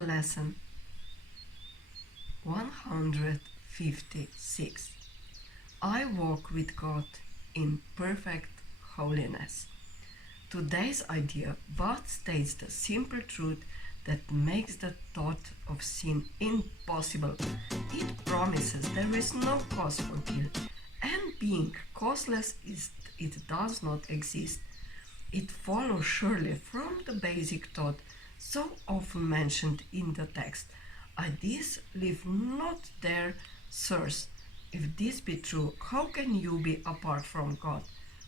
Lesson 156. I walk with God in perfect holiness. Today's idea but states the simple truth that makes the thought of sin impossible. It promises there is no cause for guilt, and being causeless it does not exist. It follows surely from the basic thought so often mentioned in the text. Ideas leave not their source. If this be true, how can you be apart from God?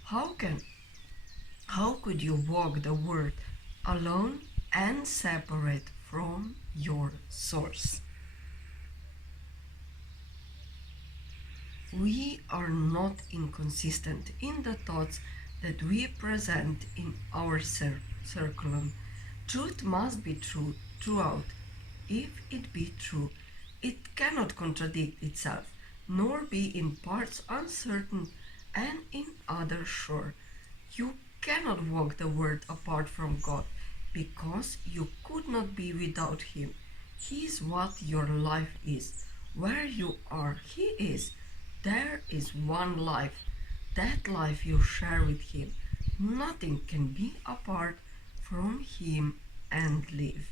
How could you walk the world alone and separate from your source? We are not inconsistent in the thoughts that we present in our circulum. Truth must be true throughout. If it be true, it cannot contradict itself, nor be in parts uncertain and in others sure. You cannot walk the world apart from God, because you could not be without Him. He is what your life is. Where you are, He is. There is one life. That life you share with Him. Nothing can be apart from Him and live.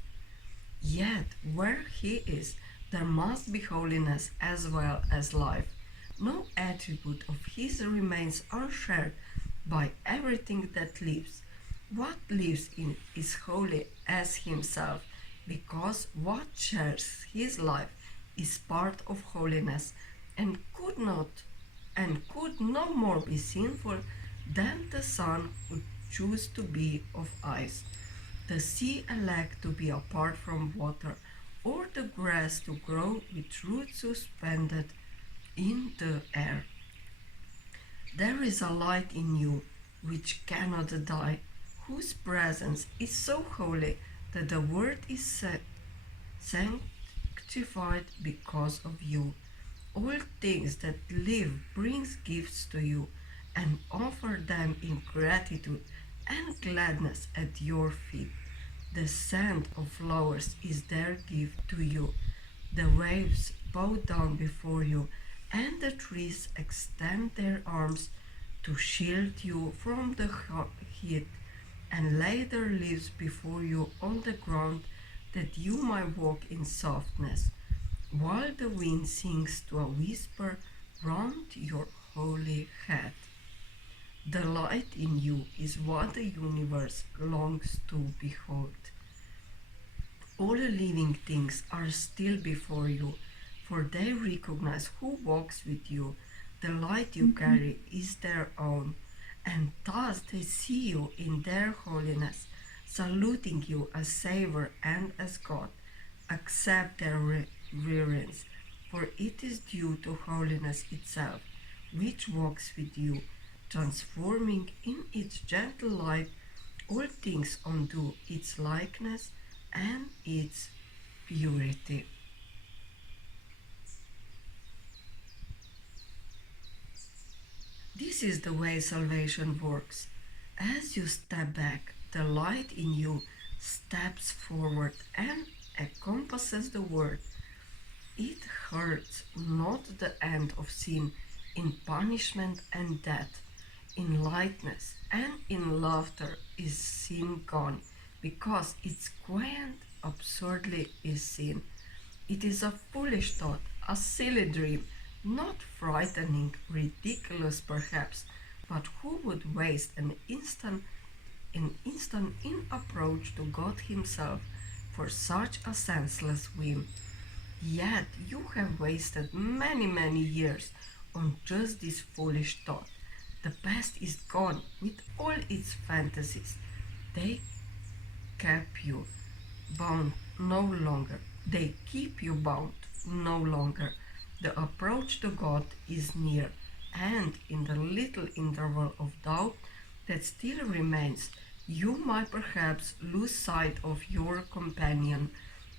Yet where He is, there must be holiness as well as life. No attribute of His remains unshared by everything that lives. What lives in is holy as Himself, because what shares His life is part of holiness and could no more be sinful than the sun would choose to be of ice, the sea elect to be apart from water, or the grass to grow with roots suspended in the air. There is a light in you which cannot die, whose presence is so holy that the world is sanctified because of you. All things that live brings gifts to you and offer them in gratitude and gladness at your feet. The scent of flowers is their gift to you. The waves bow down before you, and the trees extend their arms to shield you from the heat, and lay their leaves before you on the ground, that you might walk in softness, while the wind sings to a whisper round your holy head. The light in you is what the universe longs to behold. All living things are still before you, for they recognize who walks with you. The light you carry is their own, and thus they see you in their holiness, saluting you as Savior and as God. Accept their reverence, for it is due to holiness itself, which walks with you, transforming in its gentle light all things unto its likeness and its purity. This is the way salvation works. As you step back, the light in you steps forward and encompasses the world. It hurts not the end of sin in punishment and death. In lightness and in laughter is sin gone, because its quaint absurdly is sin. It is a foolish thought, a silly dream, not frightening, ridiculous perhaps, but who would waste an instant in approach to God Himself for such a senseless whim? Yet you have wasted many years on just this foolish thought. The past is gone with all its fantasies. They keep you bound no longer. They keep you bound no longer. The approach to God is near, and in the little interval of doubt that still remains, you might perhaps lose sight of your companion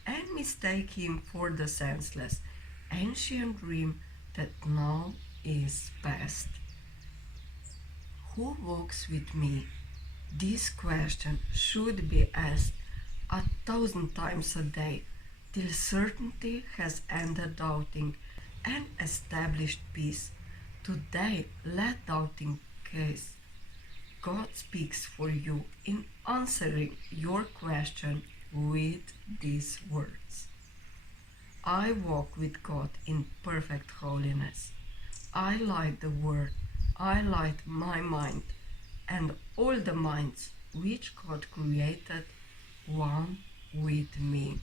and mistake him for the senseless, ancient dream that now is past. who walks with me? This question should be asked 1,000 times a day till certainty has ended doubting and established peace. Today let doubting cease. God speaks for you in answering your question with these words. I walk with God in perfect holiness. I light the Word, I light my mind, and all the minds which God created one with me.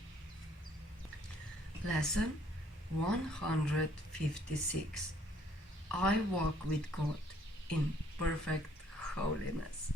Lesson 156. I walk with God in perfect holiness.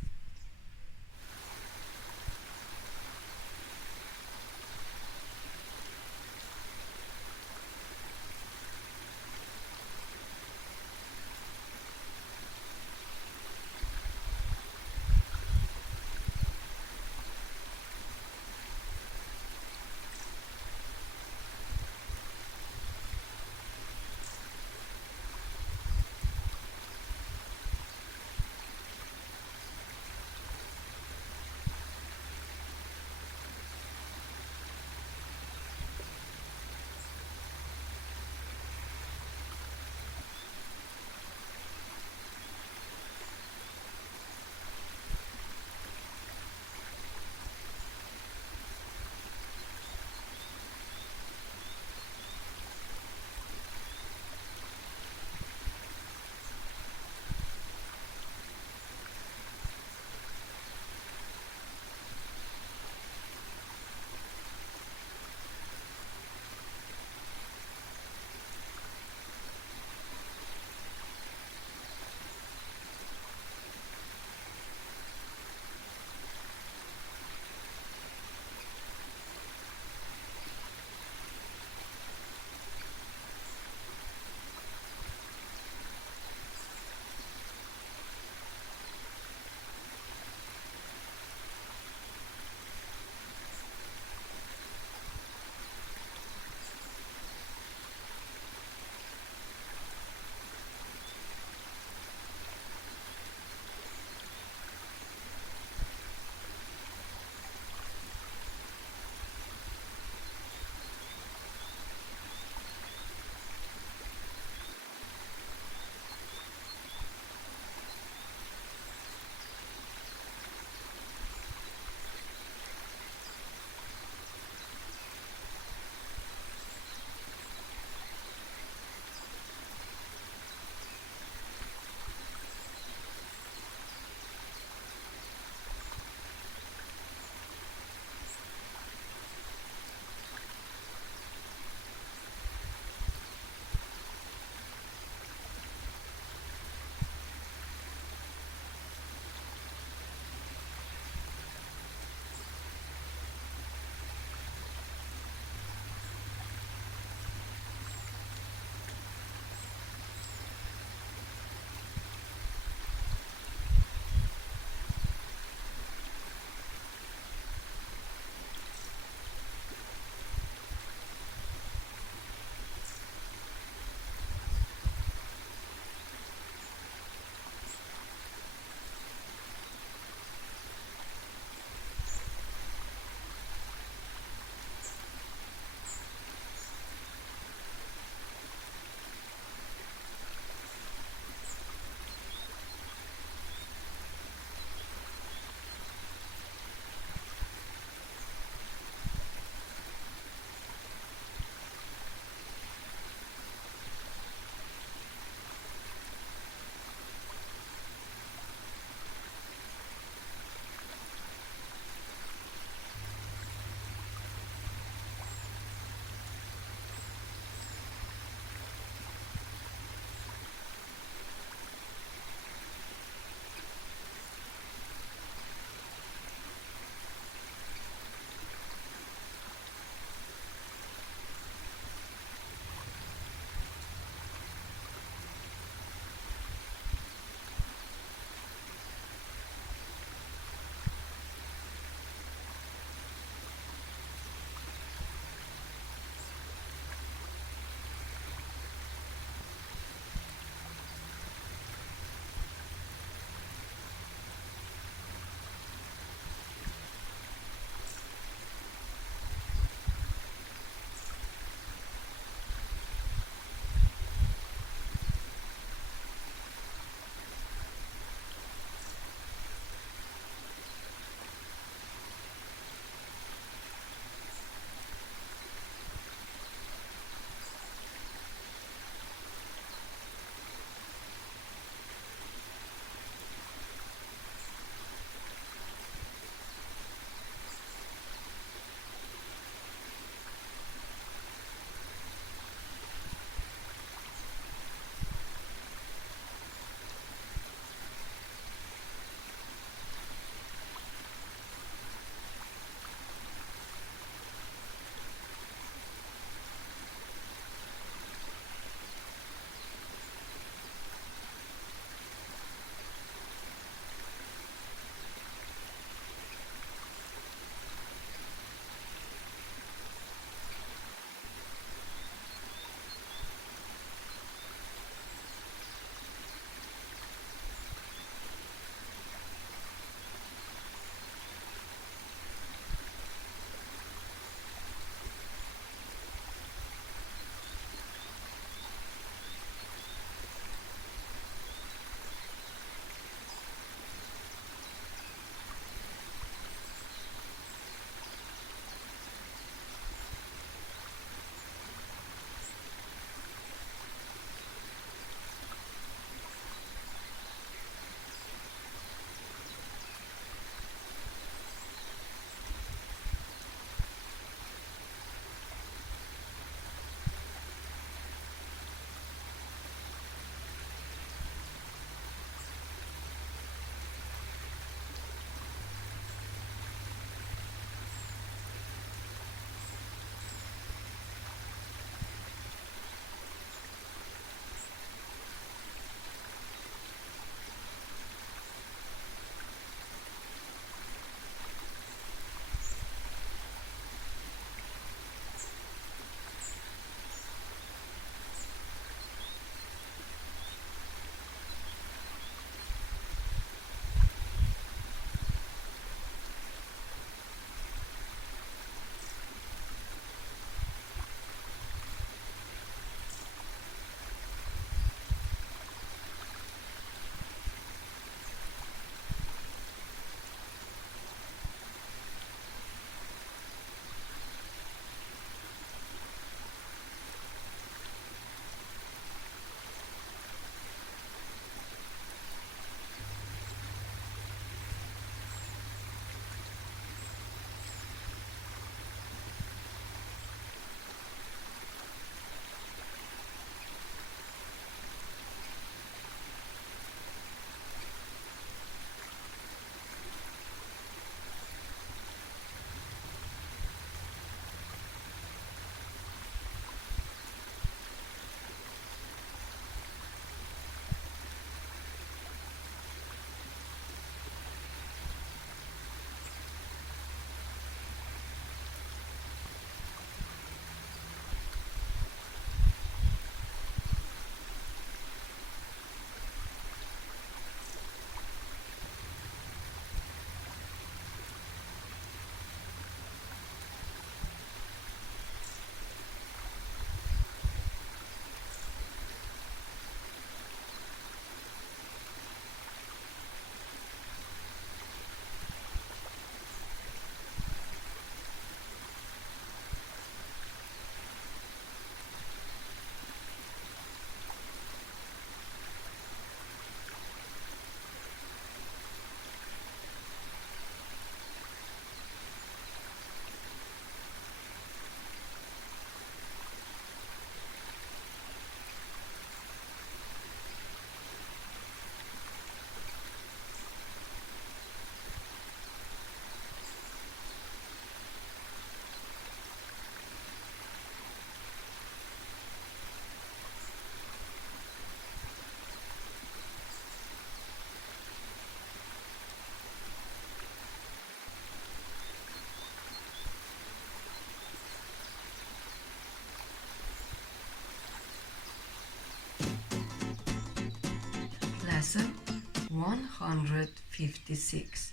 156.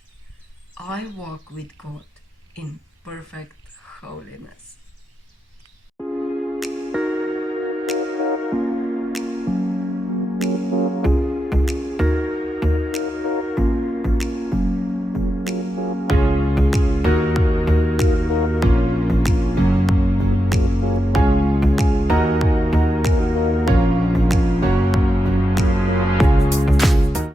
I walk with God in perfect holiness.